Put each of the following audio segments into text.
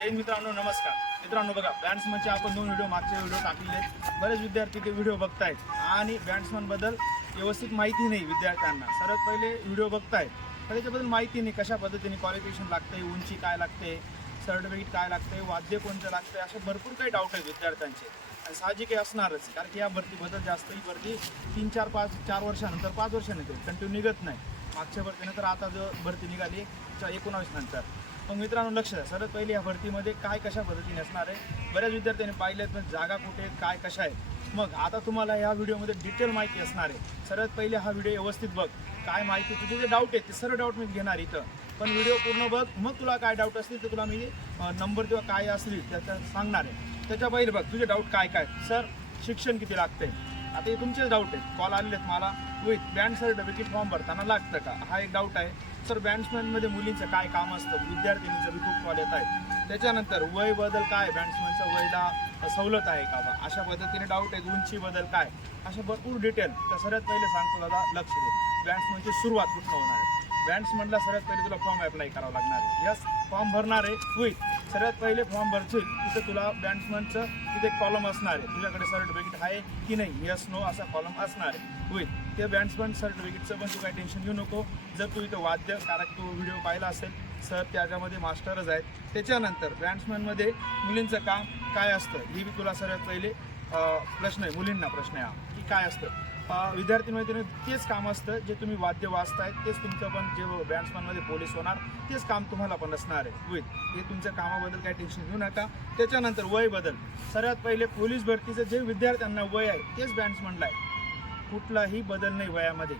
मित्रांनो नमस्कार. मित्रांनो बघा, बॅट्समनचे आपण 2 व्हिडिओ मागचे व्हिडिओ टाकलेले आहेत. बरेच विद्यार्थी ते व्हिडिओ बघतायत आणि बॅट्समन बद्दल व्यवस्थित माहिती नाही विद्यार्थ्यांना. सर्वात पहिले व्हिडिओ बघतायत तर त्याच्याबद्दल माहिती नाही, कशा पद्धतीने क्वालिफिकेशन लागते, उंची काय लागते, सर्टिफिकेट काय लागते, वाद्य कोणतं लागते, असे भरपूर काही डाऊट आहेत विद्यार्थ्यांचे. आणि साहजिक असणारच, कारण की या भरतीबद्दल जास्त ही भरती 4 वर्षानंतर 5 वर्षानंतर कंटिन्यू निघत नाही. मागच्या भरतीनंतर आता जो भरती निघाली 19 नंतर. मग मित्रांनो लक्ष द्या, सर्वात पहिले या भरतीमध्ये काय कशा पद्धतीने असणार आहे. बऱ्याच विद्यार्थ्यांनी पाहिलेत पण जागा कुठे काय कशा आहे. मग आता तुम्हाला या व्हिडिओमध्ये डिटेल माहिती असणार आहे. सर्वात पहिले हा व्हिडिओ व्यवस्थित बघ, काय माहिती तुझे जे डाऊट आहेत ते सर्व डाऊट मी घेणार इथं. पण व्हिडिओ पूर्ण बघ, मग तुला काय डाऊट असतील तर तुला मी नंबर किंवा काय असतील त्याचं सांगणार आहे. त्याच्या पहिले बघ तुझे डाऊट काय काय. सर शिक्षण किती लागते, आता हे तुमचेच डाऊट आहेत. कॉल आलेले आहेत मला, विथ बँड सर्टिफिकेट फॉर्म भरताना लागतं का, हा एक डाऊट आहे. सर बॅट्समॅनमध्ये मुलींचं काय काम असतं, विद्यार्थिनीचं बी खूप कॉल येत आहे. त्याच्यानंतर वय बदल काय, बॅट्समॅनचं वयला सवलत आहे का बा, अशा पद्धतीने डाऊट आहेत. उंची बदल काय, अशा भरपूर डिटेल. तर सर्वात पहिले सांगतो दादा, लक्ष दे. बॅट्समॅनची सुरुवात कुठं होणार आहे. बॅट्समॅनला सर्वात पहिले तुला फॉर्म अप्लाय करावं लागणार आहे. यस, फॉर्म भरणार आहे विथ. सर्वात पहिले फॉर्म भरशील तिथं तुला बॅट्समॅनचं तिथे एक कॉलम असणार आहे. तुझ्याकडे सर्टिफिकेट आहे की नाही, यस नो असा कॉलम असणार आहे विथ. ते बॅट्समॅन सर्टिफिकेटचं पण तू काही टेन्शन घेऊ नको. जर तू इथं वाद्य, कारण तू व्हिडिओ पाहिला असेल, सर त्याच्यामध्ये मास्टरच आहेत. त्याच्यानंतर बॅट्समॅनमध्ये मुलींचं काम काय असतं हे बी तुला सर्वात पहिले प्रश्न आहे. मुलींना प्रश्न आहे हा की काय असतं. विद्यार्थ्यांमध्ये तेच काम असतं जे तुम्ही वाद्य वाजताय, तेच तुमचं पण जे बॅट्समॅनमध्ये पोलीस होणार तेच काम तुम्हाला पण असणार आहे विथ. हे तुमच्या कामाबद्दल काही टेन्शन घेऊ नका. त्याच्यानंतर वय बदल. सर्वात पहिले पोलीस भरतीचं जे विद्यार्थ्यांना वय आहे तेच बॅट्समॅनला आहे. कुठलाही बदल नाही वयामध्ये,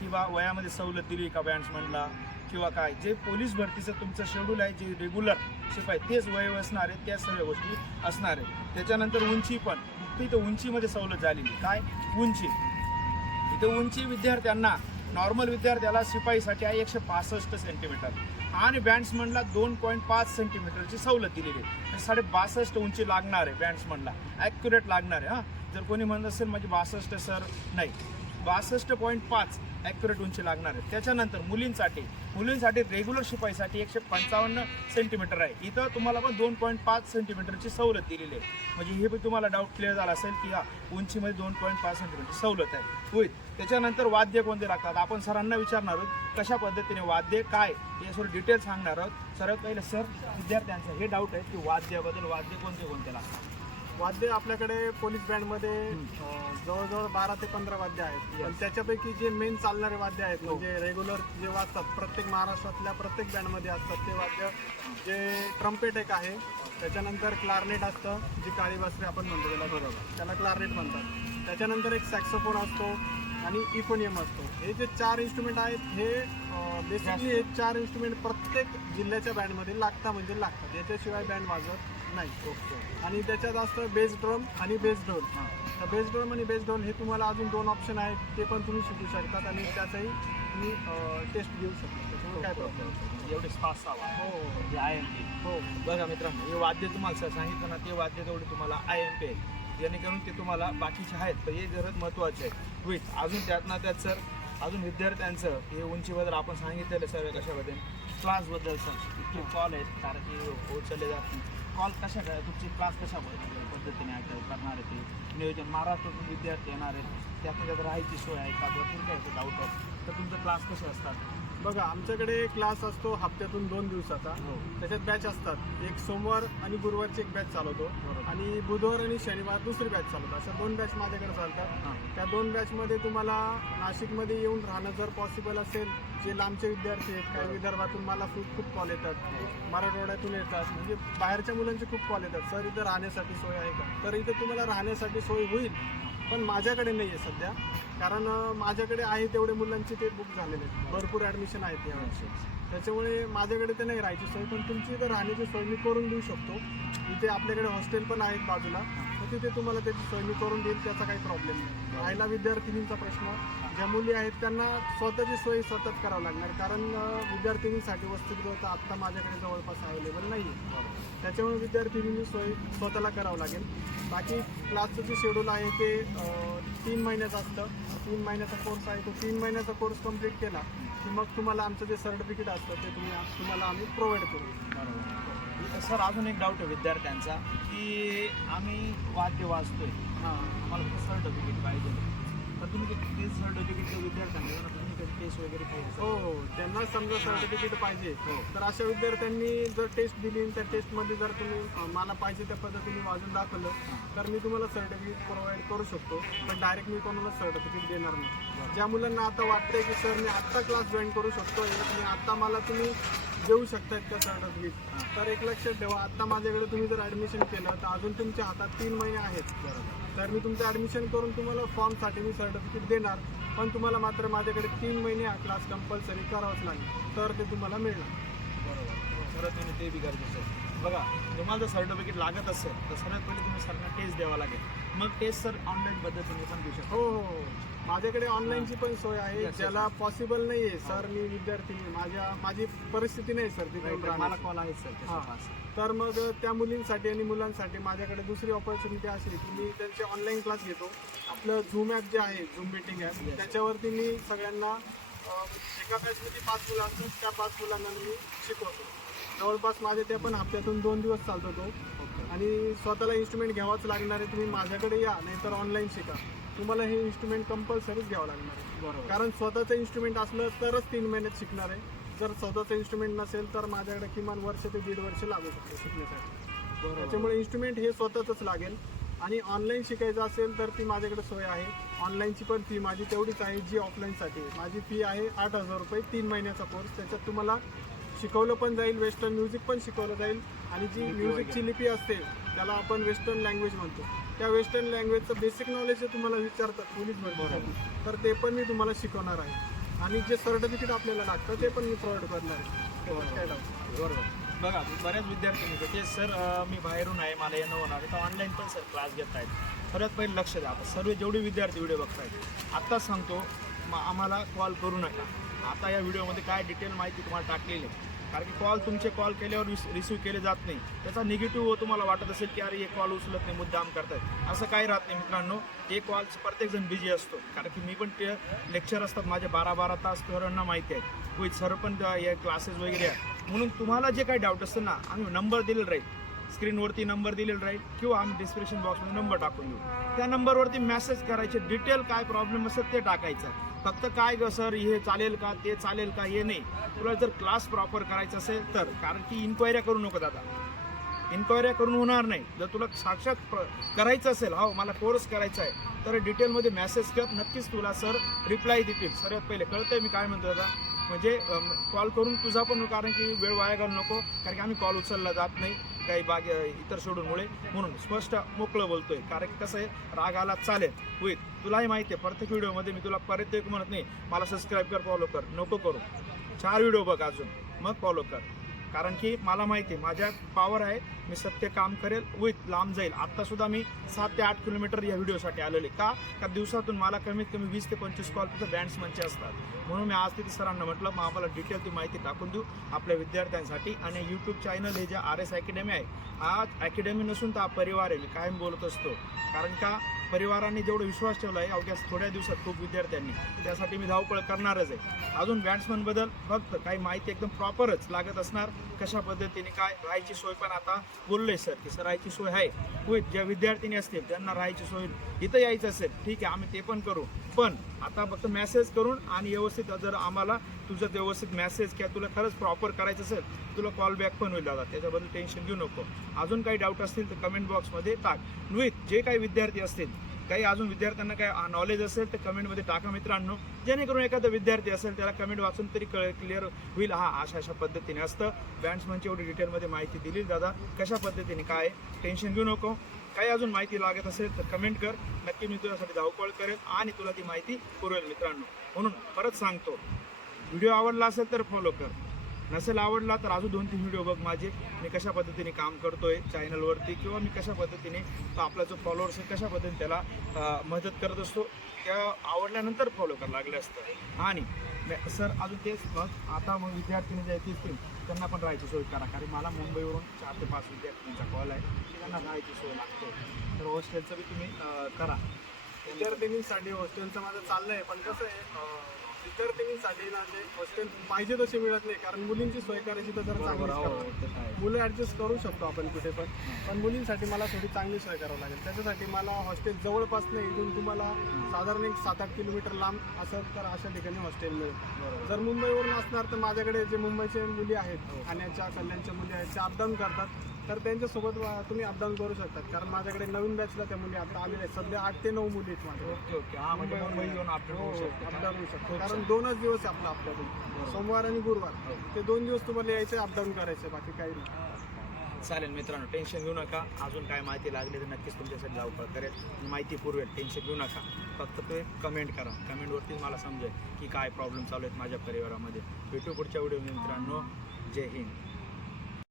किंवा वयामध्ये सवलत दिली का बॅट्समॅनला किंवा काय. जे पोलीस भरतीचं तुमचं शेड्यूल आहे, जे रेग्युलर शिपाई तेच वय असणार आहे, त्याच सर्व गोष्टी असणार आहे. त्याच्यानंतर उंची पण, इथं उंचीमध्ये सवलत झालेली. काय उंची, इथे उंची विद्यार्थ्यांना, नॉर्मल विद्यार्थ्याला शिपाईसाठी आहे 165 सेंटीमीटर आणि बॅट्समनला 2.5 सेंटीमीटरची सवलत दिलेली आहे. 62 उंची लागणार आहे बॅट्समनला, ॲक्युरेट लागणार आहे. हां, जर कोणी म्हणत असेल म्हणजे 62 सर, नाही, 62.5 ॲक्युरेट उंची लागणार आहे. त्याच्यानंतर मुलींसाठी रेग्युलर शिपाईसाठी 155 सेंटीमीटर आहे. इथं तुम्हाला पण 2.5 सेंटीमीटरची सवलत दिलेली आहे. म्हणजे हे पण तुम्हाला डाऊट क्लिअर झाला असेल की हा उंचीमध्ये 2.5 सेंटीमीटरची सवलत आहे होईल. त्याच्यानंतर वाद्य कोणते लागतात आपण सरांना विचारणार आहोत, कशा पद्धतीने वाद्य काय हे सर्व डिटेल सांगणार आहोत. सर्वात पहिले सर, विद्यार्थ्यांचं हे डाऊट आहे की वाद्य कोणते लागतात. वाद्य आपल्याकडे पोलीस बँडमध्ये जवळजवळ 12 ते 15 वाद्य आहेत. पण त्याच्यापैकी जे मेन चालणारे वाद्य आहेत, म्हणजे रेग्युलर जे वाजतात, प्रत्येक महाराष्ट्रातल्या प्रत्येक बँडमध्ये असतात ते वाद्य, जे ट्रम्पेट एक आहे, त्याच्यानंतर क्लारनेट असतं, जी काळी बासरी आपण म्हणतो त्याला, बरोबर, त्याला क्लारनेट म्हणतात. त्याच्यानंतर एक सॅक्सोफोन असतो आणि इफोनियम असतो. हे जे 4 इन्स्ट्रुमेंट आहेत, हे बेसिकली हे 4 इन्स्ट्रुमेंट प्रत्येक जिल्ह्याच्या बँडमध्ये लागतात, म्हणजे लागतात. याच्याशिवाय बँड वाजत नाही. आणि त्याच्यात असतं बेस ड्रम आणि बेस ढोल. तर बेस ड्रम आणि बेस ढोल हे तुम्हाला अजून 2 ऑप्शन आहेत, ते पण तुम्ही शिकू शकतात आणि त्याचाही तुम्ही टेस्ट घेऊ शकता. त्याच्यामुळे काय प्रॉब्लेम, एवढे 5-6 हो IMP. हो. बघा मित्रांनो, हे वाद्य तुम्हाला सर सांगितलं ना, ते वाद्य तेवढे तुम्हाला IMP आहे, जेणेकरून ते तुम्हाला बाकीचे आहेत पण हे जरा महत्त्वाचे आहेत विथ. अजून त्यात सर, अजून विद्यार्थ्यांचं हे उंचीबद्दल आपण सांगितलेलं सर्व कशाबद्दल. क्लासबद्दल सर इतके कॉल आहेत, कारण की उचलले जात नाही. कॉल कशा काय, तुमची क्लास कशा पद्धतीने करणार आहे ते नियोजन. महाराष्ट्रातून विद्यार्थी येणार आहेत, त्यात राहायची सोय आहे का, भरपूर काय होतं डाऊट आहे. तर तुमचे क्लास कसे असतात. बघा, आमच्याकडे क्लास असतो हप्त्यातून 2 दिवसाचा. त्याच्यात बॅच असतात. एक सोमवार आणि गुरुवारची एक बॅच चालवतो आणि बुधवार आणि शनिवार दुसरी बॅच चालवतो. अशा 2 बॅच माझ्याकडे चालतात. त्या 2 बॅचमध्ये तुम्हाला नाशिकमध्ये येऊन राहणं जर पॉसिबल असेल, जे लांबचे विद्यार्थी आहेत, काही विदर्भातून मला खूप कॉल येतात, मराठवाड्यातून येतात, म्हणजे बाहेरच्या मुलांचे खूप कॉल येतात, सर इथं राहण्यासाठी सोय आहे का. तर इथं तुम्हाला राहण्यासाठी सोय होईल, पण माझ्याकडे नाही आहे सध्या, कारण माझ्याकडे आहे तेवढे मुलांचे ते बुक झालेले आहेत, भरपूर ॲडमिशन आहेत यावर्षी. त्याच्यामुळे माझ्याकडे ते नाही राहायची सोय, पण तुमची इथं राहण्याची सोय मी करून देऊ शकतो. इथे आपल्याकडे हॉस्टेल पण आहेत बाजूला, तर तिथे तुम्हाला त्याची सोय मी करून देईल, त्याचा काही प्रॉब्लेम नाही. राहायला विद्यार्थिनींचा प्रश्न, ज्या मुली आहेत त्यांना स्वतःची सोय स्वतःच करावं लागणार, कारण विद्यार्थिनींसाठी वसतिगृह आत्ता माझ्याकडे जवळपास अवेलेबल नाही आहे. त्याच्यामुळे विद्यार्थिनींची सोय स्वतःला करावं लागेल. बाकी क्लासचं जे शेड्यूल आहे ते 3 महिन्याचं असतं. 3 महिन्याचा कोर्स आहे, तो 3 महिन्याचा कोर्स कंप्लीट केला की मग तुम्हाला आमचं जे सर्टिफिकेट असतं ते तुम्हाला आम्ही प्रोव्हाइड करू. सर अजून एक डाऊट आहे विद्यार्थ्यांचा की आम्ही वाद्य वाजतोय, हां आम्हाला सर्टिफिकेट पाहिजे, तर तुम्ही ते सर्टिफिकेट विद्यार्थ्यांना देणार, तुम्ही काही टेस्ट वगैरे काही असं? हो त्यांना समजा सर्टिफिकेट पाहिजे हो. तर अशा विद्यार्थ्यांनी जर टेस्ट दिली आणि त्या टेस्टमध्ये जर तुम्ही मला पाहिजे त्या पद्धतीने वाजून दाखवलं तर मी तुम्हाला सर्टिफिकेट प्रोव्हाइड करू शकतो. पण डायरेक्ट मी कोणाला सर्टिफिकेट देणार नाही. ज्या मुलांना आता वाटतंय की सर मी आत्ता क्लास जॉईन करू शकतो आणि आत्ता मला तुम्ही देऊ शकतायत का सर्टिफिकेट, तर एक लक्षात ठेवा, आत्ता माझ्याकडे तुम्ही जर ॲडमिशन केलं तर अजून तुमच्या हातात 3 महिने आहेत. तर मी तुमचं ॲडमिशन करून तुम्हाला फॉर्मसाठी मी सर्टिफिकेट देणार, पण तुम्हाला मात्र माझ्याकडे 3 महिने हा क्लास कंपल्सरी करावाच लागेल तर ते तुम्हाला मिळणार. बरोबर, सरळ तुम्ही ते बी गरजेचं आहे. बघा तुम्हाला जर सर्टिफिकेट लागत असेल तर सर्वात पहिले तुम्ही सरना टेस्ट द्यावा लागेल, मग टेस्ट सर ऑनलाईन पद्धतीने पण देऊ शकतो. हो हो हो माझ्याकडे ऑनलाईनची पण सोय आहे. Yes, ज्याला पॉसिबल नाही आहे सर मी विद्यार्थी माझी परिस्थिती नाही सर तिथे मला राहण्याची. कॉल आहे सर हां. तर मग त्या मुलींसाठी आणि मुलांसाठी माझ्याकडे दुसरी ऑपॉर्च्युनिटी अशी आहे की मी त्यांचे ऑनलाईन क्लास घेतो. आपलं झूम ॲप जे आहे, झूम मीटिंग ॲप, Yes. त्याच्यावरती मी सगळ्यांना एका बॅचमध्ये 5 मुलं असतात, त्या 5 मुलांना मी शिकवतो. जवळपास माझे ते पण हप्त्यातून 2 दिवस चालतो तो. आणि स्वतःला इन्स्ट्रुमेंट घ्यावाच लागणार आहे. तुम्ही माझ्याकडे या नाहीतर ऑनलाईन शिका, तुम्हाला हे इन्स्ट्रुमेंट कंपल्सरीच घ्यावं लागणार आहे. बरोबर. कारण स्वतःचं इन्स्ट्रुमेंट असलं तरच 3 महिन्यात शिकणार आहे. जर स्वतःचं इन्स्ट्रुमेंट नसेल तर माझ्याकडे किमान वर्ष ते 1.5 वर्ष लागू शकते शिकण्यासाठी. बरोबर. त्याच्यामुळे इन्स्ट्रुमेंट हे स्वतःच लागेल. आणि ऑनलाईन शिकायचं असेल तर ती माझ्याकडे सोय आहे. ऑनलाईनची पण फी माझी तेवढीच आहे जी ऑफलाईनसाठी आहे. माझी फी आहे 8,000 रुपये 3 महिन्याचा कोर्स. त्याच्यात तुम्हाला शिकवलं पण जाईल, वेस्टर्न म्युझिक पण शिकवलं जाईल आणि जी म्युझिकची लिपी असते त्याला आपण वेस्टर्न लँग्वेज म्हणतो, त्या वेस्टर्न लँग्वेजचं बेसिक नॉलेज जे तुम्हाला विचारतात पोलीस भरतीसाठी, तर ते पण मी तुम्हाला शिकवणार आहे. आणि जे सर्टिफिकेट आपल्याला लागतं ते पण मी प्रोव्हाइड करणार आहे. त्याच्यात काय डाऊट? बरोबर. बघा बऱ्याच विद्यार्थी ते सर मी बाहेरून आहे, मला येणं होणार आहे, तर ऑनलाईन पण सर क्लास घेत आहेत. सर्वात पहिले लक्ष द्या. आता सर्व जेवढे विद्यार्थी व्हिडिओ बघतायत आत्ताच सांगतो आम्हाला कॉल करू नका. आता या व्हिडिओमध्ये काय डिटेल माहिती तुम्हाला टाकलेली आहे, कारण की तुमचे कॉल केल्यावर रिसिव्ह केले जात नाही, त्याचा निगेटिव्ह तुम्हाला वाटत असेल की अरे हे कॉल उचलत नाही, मुद्दाम करतायत. असं काही राहत नाही मित्रांनो. हे कॉल प्रत्येकजण बिझी असतो, कारण की मी पण ते लेक्चर असतात माझे 12-12 तास सरांना माहिती आहे. होईल सर पण या क्लासेस वगैरे आहे. म्हणून तुम्हाला जे काही डाऊट असतं ना, आम्ही नंबर दिलेला राहील, स्क्रीनवरती नंबर दिलेला राहील किंवा आम्ही डिस्क्रिप्शन बॉक्समध्ये नंबर टाकून देऊ. त्या नंबरवरती मेसेज करायचे, डिटेल काय प्रॉब्लेम असेल ते टाकायचं. फक्त काय ग सर हे चालेल का, ते चालेल का, हे नाही. तुला जर क्लास प्रॉपर करायचा असेल तर, कारण की इन्क्वायऱ्या करू नको दादा, इन्क्वायऱ्या करून होणार नाही. जर तुला साक्षात करायचं असेल, हो मला कोर्स करायचा आहे, तर डिटेलमध्ये मेसेज कर, नक्कीच तुला सर रिप्लाय देतील. सर्वात पहिले कळतंय मी काय म्हणतो दादा, म्हणजे कॉल करून तुझा पण, कारण की वेळ वाया घालू नको, कारण की आम्ही कॉल उचलला जात नाही काही इतर सोडूनमुळे, म्हणून स्पष्ट मोकळं बोलतोय. कारण की कसं आहे, राग आला चालेल होईल, तुलाही माहिती आहे. प्रत्येक व्हिडिओमध्ये मी तुला परत एक म्हणत नाही मला सबस्क्राईब कर, फॉलो कर, नको करू. 4 व्हिडिओ बघ अजून मग फॉलो कर, कारण की मला माहिती आहे माझ्यात पॉवर आहे, मी सत्य काम करेल, विथ लांब जाईल. आत्तासुद्धा मी 7 ते 8 किलोमीटर या व्हिडिओसाठी आलेले. का दिवसातून मला कमीत कमी 20 ते 25 कॉल तिथं बँड्समनचे असतात. म्हणून मी आज तिथे सरांना म्हटलं मग आम्हाला डिटेल ती माहिती टाकून देऊ आपल्या विद्यार्थ्यांसाठी. आणि यूट्यूब चॅनल हे जे RS अकॅडमी आहे, हा अकॅडमी नसून तर हा परिवार आहे. मी कायम बोलत असतो, कारण का परिवारांनी जेवढा विश्वास ठेवला आहे अवघ्या थोड्या दिवसात खूप विद्यार्थ्यांनी, त्यासाठी मी धावपळ करणारच आहे. अजून बॅट्समनबद्दल फक्त काही माहिती एकदम प्रॉपरच लागत असणार, कशा पद्धतीने काय राहायची सोय. पण आता बोललोय सर की सर राहायची सोय आहे, विथ ज्या विद्यार्थी असतील त्यांना राहायची सोय इथं यायचं असेल ठीक आहे आम्ही ते पण करू. पण आता फक्त मेसेज करून आणि व्यवस्थित जर आम्हाला तुझं व्यवस्थित मेसेज किंवा तुला खरंच प्रॉपर करायचं असेल तुला कॉल बॅक पण होईल दादा, त्याच्याबद्दल टेन्शन घेऊ नको. अजून काही डाऊट असतील तर कमेंट बॉक्समध्ये टाक. विथ जे काही विद्यार्थी असतील, काही अजून विद्यार्थ्यांना काही नॉलेज असेल तर कमेंटमध्ये टाका मित्रांनो, जेणेकरून एखादा विद्यार्थी असेल त्याला कमेंट वाचून तरी क्लिअर होईल, हा अशा पद्धतीने असतं. बँड्समनची एवढी डिटेलमध्ये माहिती दिली दादा, कशा पद्धतीने काय, टेन्शन घेऊ नको. काही अजून माहिती लागत असेल तर कमेंट कर, नक्की मी तुझ्यासाठी धावपळ करेल आणि तुला ती माहिती पुरवेल मित्रांनो. म्हणून परत सांगतो, व्हिडिओ आवडला असेल तर फॉलो कर, नसेल आवडला तर अजून 2-3 व्हिडिओ बघ माझे, मी कशा पद्धतीने काम करतोय चॅनलवरती, किंवा मी कशा पद्धतीने आपला जो फॉलोअर्स आहे कशा पद्धतीने त्याला मदत करत असतो, त्या आवडल्यानंतर फॉलो कर लागलं असतं. आणि सर अजून तेच मग आता मग विद्यार्थी जे येतील त्यांना पण राहायची सोय करा, कारण मला मुंबईवरून 4 ते 5 विद्यार्थ्यांचा कॉल आहे की त्यांना राहायची सोय लागते, तर हॉस्टेलचं बी तुम्ही करा. विद्यार्थिनींसाठी हॉस्टेलचं माझं चाललं आहे. पण कसं आहे विद्यार्थिनींसाठी ना जे हॉस्टेल पाहिजे तसे मिळत नाही, कारण मुलींची सोय करायची तर जरा चांगलीच करावी लागते. मुलं ॲडजस्ट करू शकतो आपण कुठे पण मुलींसाठी मला थोडी चांगली सोय करावी लागेल. त्याच्यासाठी मला हॉस्टेल जवळपास नाही, इथून तुम्हाला साधारण एक 7-8 किलोमीटर लांब असेल तर अशा ठिकाणी हॉस्टेल मिळेल. जर मुंबईवरून असणार तर माझ्याकडे जे मुंबईचे मुली आहेत, ठाण्याच्या कल्याणच्या मुली आहेत, त्या अपडाऊन करतात, तर त्यांच्यासोबत तुम्ही अपडाऊन करू शकतात. कारण माझ्याकडे नवीन बॅचला त्या मुली आता आलेल्या आहेत. सध्या 8 ते 9 मुली आहेत माझ्याकडे. Okay okay. हा म्हणजे मुंबई येऊन अपडाऊन होऊ शकते. अपडाऊन होऊ शकतो, कारण 2च दिवस आहे आपला हप्त्यातून, सोमवार आणि गुरुवार. ते 2 दिवस तुम्हाला यायचे, अपडाऊन करायचे, बाकी काही नाही. चालेल मित्रांनो, टेन्शन घेऊ नका. अजून काय माहिती लागली तर नक्कीच तुमच्यासाठी धावपळ करेल, माहिती पुरवेल. टेन्शन घेऊ नका. फक्त ते कमेंट करा. कमेंटवरतीच मला समजेल की काय प्रॉब्लेम चालू आहेत माझ्या परिवारामध्ये. भेटू पुढच्या व्हिडिओ मित्रांनो. जय हिंद.